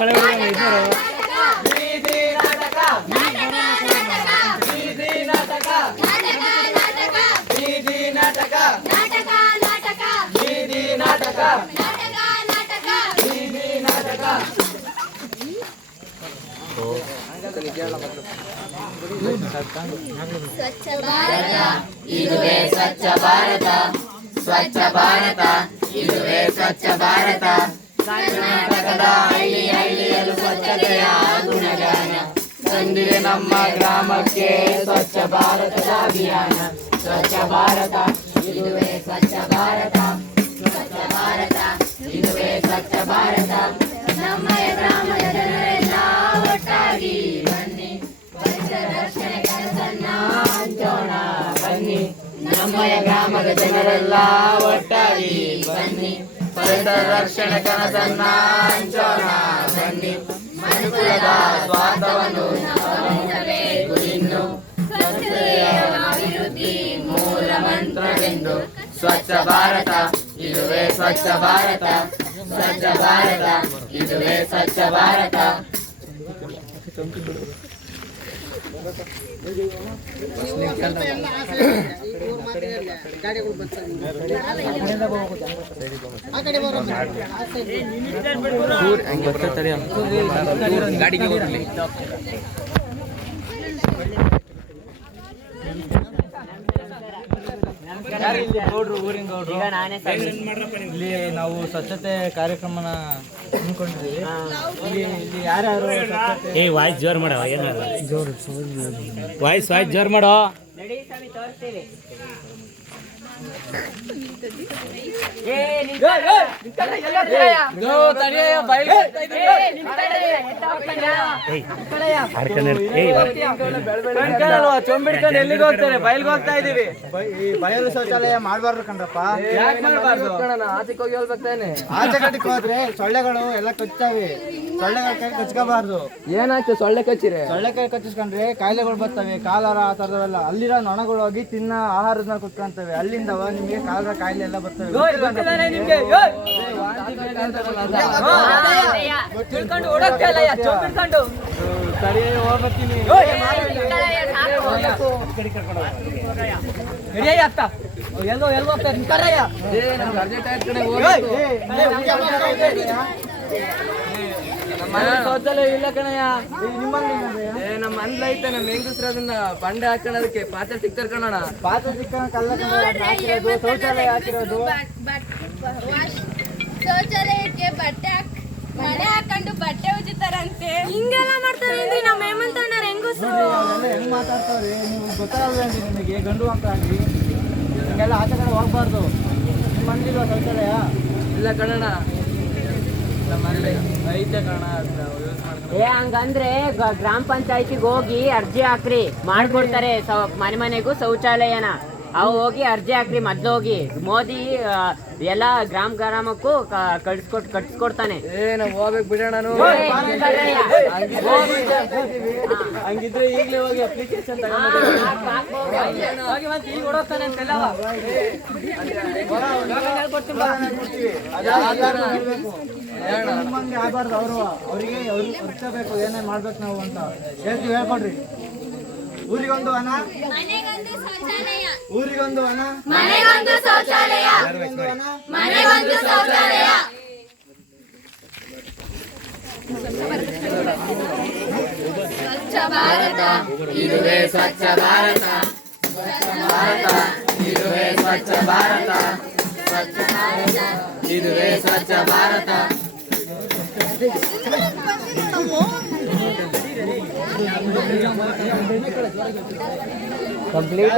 ಸ್ವಚ್ಛ ಭಾರತ ಇದುವೇ ಸ್ವಚ್ಛ ಭಾರತ, ಸ್ವಚ್ಛ ಭಾರತ ಇದುವೇ ಸ್ವಚ್ಛ ಭಾರತ. ಕರ್ನಾಟಕದ ಹಳ್ಳಿ ಹಳ್ಳಿಯಲ್ಲೂ ಸ್ವಚ್ಛತೆಯ ಗುಣಗಾನ ತಂದಿದೆ ನಮ್ಮ ಗ್ರಾಮಕ್ಕೆ ಸ್ವಚ್ಛ ಭಾರತದ ಅಭಿಯಾನ. ಸ್ವಚ್ಛ ಭಾರತ ಇದುವೇ ಸ್ವಚ್ಛ ಭಾರತ, ಸ್ವಚ್ಛ ಭಾರತ ಇದುವೇ ಸ್ವಚ್ಛ ಭಾರತ. ನಮ್ಮ ಗ್ರಾಮದ ಜನರೆಲ್ಲ ಒಟ್ಟಾಗಿ ಬನ್ನಿ, ಪರಿಸರ ರಕ್ಷಣೆ ಕೆಲಸನ್ನ ಹಂಚೋಣ ಬನ್ನಿ. ನಮ್ಮಯ ಗ್ರಾಮದ ಜನರೆಲ್ಲ ಒಟ್ಟಾಗಿ ಬನ್ನಿ, ಪರಿಸರ ರಕ್ಷಣೆ ಕನಸನ್ನ ಹಂಚೋಣ ಬನ್ನಿ. ಮನುಕುಲದ ಸ್ವಾರ್ಥವನ್ನು ಗಮನಿಸಬೇಕು ಇನ್ನು, ಸ್ವಚ್ಛತೆಯ ಅಭಿವೃದ್ಧಿ ಮೂಲ ಮಂತ್ರವೆಂದು. ಸ್ವಚ್ಛ ಭಾರತ ಇದುವೇ ಸ್ವಚ್ಛ ಭಾರತ, ಸ್ವಚ್ಛ ಭಾರತ ಇದುವೇ ಸ್ವಚ್ಛ ಭಾರತ. ಇಲ್ಲಿ ನಾವು ಸ್ವಚ್ಛತೆ ಕಾರ್ಯಕ್ರಮನ ಹಮ್ಮಿಕೊಂಡಿದ್ದೀವಿ. ಇಲ್ಲಿ ಯಾರ್ಯಾರು ವಾಯ್ಸ್ ಜೋರ್ ಮಾಡೋ, ಏನಾರ ವಾಯ್ಸ್ ಜೋರ್ ಮಾಡೋ. ಚೊಂಬಿಡ್ಕೊಂಡು ಎಲ್ಲಿಗೆ ಹೋಗ್ತಾರೆ? ಬಯಲ್ಗೆ ಹೋಗ್ತಾ ಇದೀವಿ. ಈ ಬಯಲು ಶೌಚಾಲಯ ಮಾಡ್ಬಾರ್ದು ಕಣ್ರಪ್ಪ. ಯಾಕೆ ಮಾಡ್ಬಾರ್ದು? ಆಚೆಗೆ ಹೋಗಿ ಹೇಳ್ಬೇಕಾನೆ. ಆಚೆ ಕಡೆಗೆ ಹೋದ್ರೆ ಸೊಳ್ಳೆಗಳು ಎಲ್ಲ ಕಚ್ಚಾವೆ. ಸೊಳ್ಳೆಗಳ ಕೈ ಕಚ್ಕೋಬಾರ್ದು. ಏನಾಯ್ತು ಸೊಳ್ಳೆ ಕಚ್ಚಿರೆ? ಸೊಳ್ಳೆ ಕೈ ಕಚ್ಚಿಸ್ಕೊಂಡ್ರೆ ಕಾಯಿಲೆಗಳು ಬರ್ತವೆ, ಕಾಲರ ಆ ಥರದವೆಲ್ಲ. ಅಲ್ಲಿರೋ ನೊಣಗಳು ಹೋಗಿ ತಿನ್ನ ಆಹಾರದ ಮೇಲೆ ಕುತ್ಕೊಂತವೆ, ಅಲ್ಲಿಂದ ನಿಮ್ಗೆ ಕಾಲರ ಕಾಯಿಲೆ ಎಲ್ಲ ಬರ್ತವೆ. ಸರಿ ಹೋಗ್ಬರ್ತೀನಿ. ಎಲ್ಲೋ ಹೋಗ್ತಾರೆ ಶೌಚಾಲಯ ಇಲ್ಲ ಕಣಯ್ಯ. ನಮ್ಮ ಅಂದ್ಲ ಐತೆ, ನಮ್ಮ ಹೆಂಗಸ್ರ ಅದನ್ನ ಬಂಡೆ ಹಾಕೋಣದಕ್ಕೆ ಪಾತ್ರೆ ಸಿಕ್ತಾರ ಕಣೋಣ. ಪಾತ್ರೆ ಸಿಕ್ಕಲ್ಲ, ಶೌಚಾಲಯ ಹಾಕಿರೋದು. ಶೌಚಾಲಯಕ್ಕೆ ಬಟ್ಟೆ ಮನೆ ಹಾಕೊಂಡು ಬಟ್ಟೆ ಉಜ್ಜುತ್ತಾರಂತೆ. ಹಿಂಗೆಲ್ಲ ಮಾಡ್ತಾರೆ ನಮ್ಮ ಹೇಮಂತಣ್ಣವ್ರ ಹೆಂಗಸ್ರು. ಹೆಂಗ್ ಮಾತಾಡ್ತಾವ್ರಿ ನೀವು? ಗೊತ್ತಾಗಲ್ವೇನ್ರಿ ನಿಮಗೆ? ಗಂಡು ಅಂತ ಆಗ್ಲಿ ಹಿಂಗೆಲ್ಲ ಆಚೆ ಕಡೆ ಹೋಗ್ಬಾರ್ದು. ನಿಮ್ಮ ಮನೇಲಿಲ್ವಾ ಶೌಚಾಲಯ? ಇಲ್ಲ ಕಣಣ, ನಮ್ಮ ಮನೇಲಿ ಐತೆ ಕಣ. ಹಂಗಂದ್ರೆ ಗ್ರಾಮ ಪಂಚಾಯತಿಗೆ ಹೋಗಿ ಅರ್ಜಿ ಹಾಕ್ರಿ, ಮಾಡ್ಕೊಡ್ತಾರೆ ಮನೆ ಮನೆಗೂ ಶೌಚಾಲಯನ. ಅವು ಹೋಗಿ ಅರ್ಜಿ ಹಾಕ್ರಿ. ಮೊದ್ಲು ಹೋಗಿ ಮೋದಿ ಎಲ್ಲ ಗ್ರಾಮಕ್ಕೂ ಕಟ್ಸ್ಕೊಡ್ತಾನೆ. ನಾವು ಹೋಗ್ಬೇಕು ಬಿಡೋಣ. ಹಂಗಿದ್ರೆ ಈಗಲೇ ಹೋಗಿ ಅಪ್ಲಿಕೇಶನ್ ಈಗ ಹೊಡೋಗ್ತಾನೆ ಅಂತೆಲ್ಲ ಆಗ್ಬಾರ್ದು. ಅವ್ರಿಗೆ ಅರ್ಚಬೇಕು, ಏನೇ ಮಾಡ್ಬೇಕು ನಾವು ಅಂತ ಹೇಳ್ತೀವಿ. ಹೇಳ್ಕೊಡ್ರಿ. ಊರಿಗೊಂದು ಹಣ, ಊರಿಗೊಂದು ಹಣ, ಮನೆಗೊಂದು ಶೌಚಾಲಯ, ಮನೆಗೊಂದು ಶೌಚಾಲಯ. ಸ್ವಚ್ಛ ಭಾರತ ಇದುವೇ ಸ್ವಚ್ಛ ಭಾರತ, ಸ್ವಚ್ಛ ಭಾರತ ಇದುವೇ ಸ್ವಚ್ಛ ಭಾರತ, ಸ್ವಚ್ಛ ಭಾರತ ಇದುವೇ ಸ್ವಚ್ಛ ಭಾರತ. ಕಂಪ್ಲೀಟ್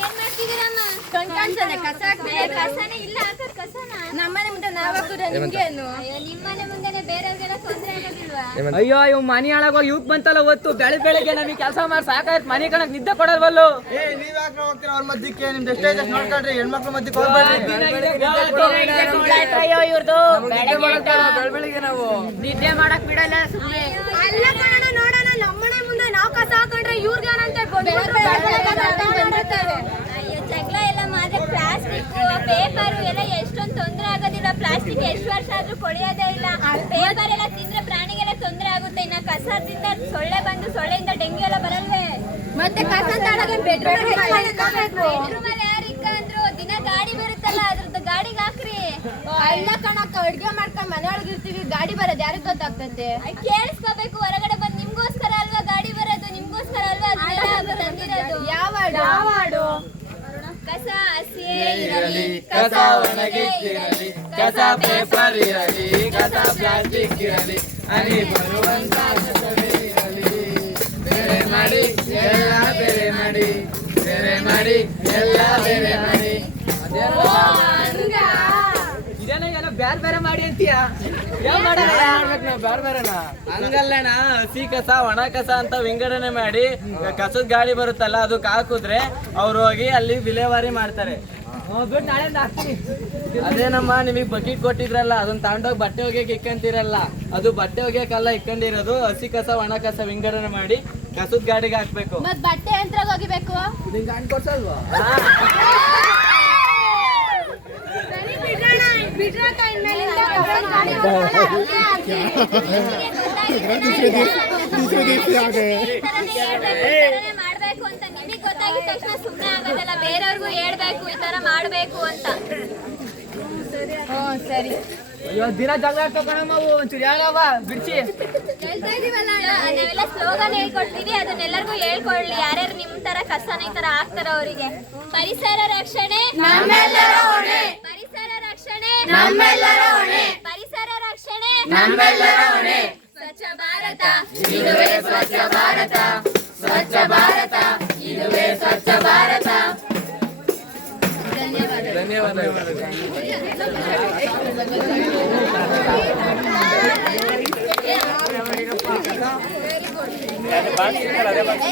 ಏನ್ ಮಾಡ್ತಿದ್ದೀರಮ್ಮ? ಕಣ್ಕಾಣ್ಸಲ್ಲ ಕಸ ಕಸನೇ ಇಲ್ಲ ಹಾಕದ್ ಕಸನ ನಮ್ಮನೆ ಮುಂದೆ ನಾವ್ ಹಾಕಿದ್ರೆ ನಿಮ್ಗೇನು ನಿಮ್ಮನೆ ಮುಂದೆನೆ ಬೇರೆಯವ್ರಿಗೆಲ್ಲ ತೊಂದ್ರೆ ಆಗೋದಿಲ್ವಾ ಅಯ್ಯೋ ಇವ್ ಮನಿ ಹಾಳಾಗೋಗಿ ಇವ್ ಬಂತಲ್ಲ ಹೊತ್ತು ಬೆಳಿಗ್ಗೆ ನಮಗೆ ಕೆಲಸ ಮಾಡಿ ಸಾಕಾಯ್ತು ಮನೆ ಕಣಕ್ ನಿದ್ದೆ ಕೊಡಲ್ವಲ್ಲು ನೀವ್ ಯಾಕೆ ಹೋಗ್ತೀರಾ ಅವ್ರ ಮಧ್ಯಕ್ಕೆ ನಿಮ್ದು ಎಷ್ಟೇ ನೋಡ್ಕೊಳ್ರಿ ಹೆಣ್ಮಕ್ಳ ಮಧ್ಯಕ್ಕೆ ಹೋಗ್ಬೇಡ್ರಿ ಅಯ್ಯೋ ಇವ್ರದ್ದು ಬೆಳಿಗ್ಗೆ ನಾವು ನಿದ್ದೆ ಮಾಡಕ್ ಬಿಡಲ್ಲ ಸುಮ್ಮನೆ ಅಲ್ಲ ಕಣ ನೋಡೋಣ ನಮ್ಮನೆ ಮುಂದೆ ನಾವ್ ಕಸ ಹಾಕೊಂಡ್ರೆ ಇವ್ರಿಗೇನಂತೆ ಅಯ್ಯೋ ಜಗಳ ಎಲ್ಲ ಮಾಡಿದ್ರೆ ಪ್ಲಾಸ್ಟಿಕ್ ಪೇಪರ್ ಎಲ್ಲ ಎಷ್ಟೊಂದು ತೊಂದರೆ ಆಗೋದಿಲ್ಲ ಪ್ಲಾಸ್ಟಿಕ್ ಎಷ್ಟು ವರ್ಷ ಆದ್ರೂ ಕೊಳೆಯೋದೇ ಇಲ್ಲ ಪೇಪರ್ ಎಲ್ಲ ತಿಂದ್ರೆ ಪ್ರಾಣಿಗೆಲ್ಲ ತೊಂದರೆ ಆಗುತ್ತೆ ಇನ್ನ ಕಸದಿಂದ ಸೊಳ್ಳೆ ಬಂದು ಸೊಳ್ಳೆಯಿಂದ ಡೆಂಗ್ಯೂ ಎಲ್ಲ ಬರಲ್ವೇ ಮತ್ತೆ ಕಸ ತಾಳಗೆ ಬೆಡ್ರೂಮ್ ಬೆಡ್ರೂಮಲ್ಲಿ ಯಾರು ಇಕ್ಕಂದ್ರು ದಿನ ಗಾಡಿ ಬರುತ್ತಲ್ಲ ಅದ್ರದ್ದು ಗಾಡಿಗೆ ಹಾಕ್ರಿ ಅಲ್ಲ ಕಣಕ್ಕ ಅಡ್ಗೆ ಮಾಡ್ಕೊಂಡ್ ಮನೆ ಒಳಗಿರ್ತೀವಿ ಗಾಡಿ ಬರೋದು ಯಾರಿಗ್ ಗೊತ್ತಾಗ್ತೈತೆ ಕೇಳಿಸ್ಕೋಬೇಕು ಹೊರಗಡೆ ಬಂದು ನಿಮ್ಗೋಸ್ಕರ ಅಲ್ವಾ ಗಾಡಿ ಬರೋದು ನಿಮ್ಗೋಸ್ಕರ ಅಲ್ವಾ ಅದನ್ನೆಲ್ಲ ತಂದಿರೋದು ಯಾವ ಹಾಡು ಕಸ ಹಸಿಯೇ ಇರಲಿ ಕಸ ಒಣಗಿರಲಿ ಕಸ ಪೇಪರ್ ಇರಲಿ ಕಸ ಪ್ಲಾಸ್ಟಿಕ್ ಇರಲಿ ಹನಿ ಬರುವಂತ ಕಸವೇ ಇರಲಿ ಬೇರೆ ಮಾಡಿ ಎಲ್ಲ ಬೇರೆ ಮಾಡಿ ಬೇರೆ ಮಾಡಿ ಎಲ್ಲ ಬೇರೆ ಮಾಡಿ ಇದೇನ ಎಲ್ಲ ಬ್ಯಾರೆ ಬೇರೆ ಮಾಡಿ ಅಂತೀಯ ಹಂಗಲ್ಲಣ್ಣ ಹಸಿ ಕಸ ಒಣ ಕಸ ಅಂತ ವಿಂಗಡಣೆ ಮಾಡಿ ಕಸದ ಗಾಡಿ ಬರುತ್ತಲ್ಲ ಅದಕ್ಕೆ ಹಾಕಿದ್ರೆ ಅವ್ರು ಹೋಗಿ ಅಲ್ಲಿ ವಿಲೇವಾರಿ ಮಾಡ್ತಾರೆ. ಬಿಟ್ಟು ನಾಳೆಯಿಂದ ಹಾಕ್ತೀನಿ ಅದೇನಮ್ಮ ನಿಮಗೆ ಬಕೆಟ್ ಕೊಟ್ಟಿದ್ರಲ್ಲ ಅದನ್ನ ತಗೊಂಡೋಗಿ ಬಟ್ಟೆ ಒಗೆಯಕ್ಕೆ ಇಕ್ಕಂತೀರಲ್ಲ ಅದು ಬಟ್ಟೆ ಒಗೆಯಕ್ಕಲ್ಲ ಇಕ್ಕೊಂಡಿರೋದು ಹಸಿ ಕಸ ಒಣ ಕಸ ವಿಂಗಡಣೆ ಮಾಡಿ ಕಸದ ಗಾಡಿಗೆ ಹಾಕ್ಬೇಕು. ಮತ್ ಬಟ್ಟೆ ಯಂತ್ರ ಹೋಗಿಬೇಕು ಮಾಡ್ಬೇಕು ಅಂತ ನಿಮಗೆ ಗೊತ್ತಾಗಿದ ತಕ್ಷಣ ಸುಮ್ಮನೆ ಆಗೋದಲ್ಲ ಬೇರೆಯವ್ರಿಗೂ ಹೇಳ್ಬೇಕು ಈ ತರ ಮಾಡ್ಬೇಕು ಅಂತ ಸರಿ ಅಯ್ಯೋ ದಿನ ಜಗಳ ಆಡ್ತೋಕಣಮ್ಮ ಒಂಚೂರು ಹೇಳವ ಬಿಡ್ಸಿ ಹೇಳ್ತಾ ಇದೀವಲ್ಲ ನಾವೆಲ್ಲ ಸ್ಲೋಗನ್ ಹೇಳ್ಕೊಡ್ತೀವಿ ಅದನ್ನೆಲ್ಲರಿಗೂ ಹೇಳ್ಕೊಳ್ಳಿ ಯಾರ್ಯಾರು ನಿಮ್ ತರ ಕಸನ ಈ ತರ ಹಾಕ್ತಾರ ಅವರಿಗೆ ಪರಿಸರ ರಕ್ಷಣೆ ನಮ್ಮೆಲ್ಲರ ಹೊಣೆ ಪರಿಸರ ರಕ್ಷಣೆ ನಮ್ಮೆಲ್ಲರ ಹೊಣೆ ಪರಿಸರ ರಕ್ಷಣೆ ನಮ್ಮೆಲ್ಲರ ಹೊಣೆ ಸ್ವಚ್ಛ ಭಾರತ ಇದುವೇ ಸ್ವಚ್ಛ ಭಾರತ ಸ್ವಚ್ಛ ಭಾರತ ಇದುವೇ ಸ್ವಚ್ಛ ಭಾರತ ಧನ್ಯವಾದ.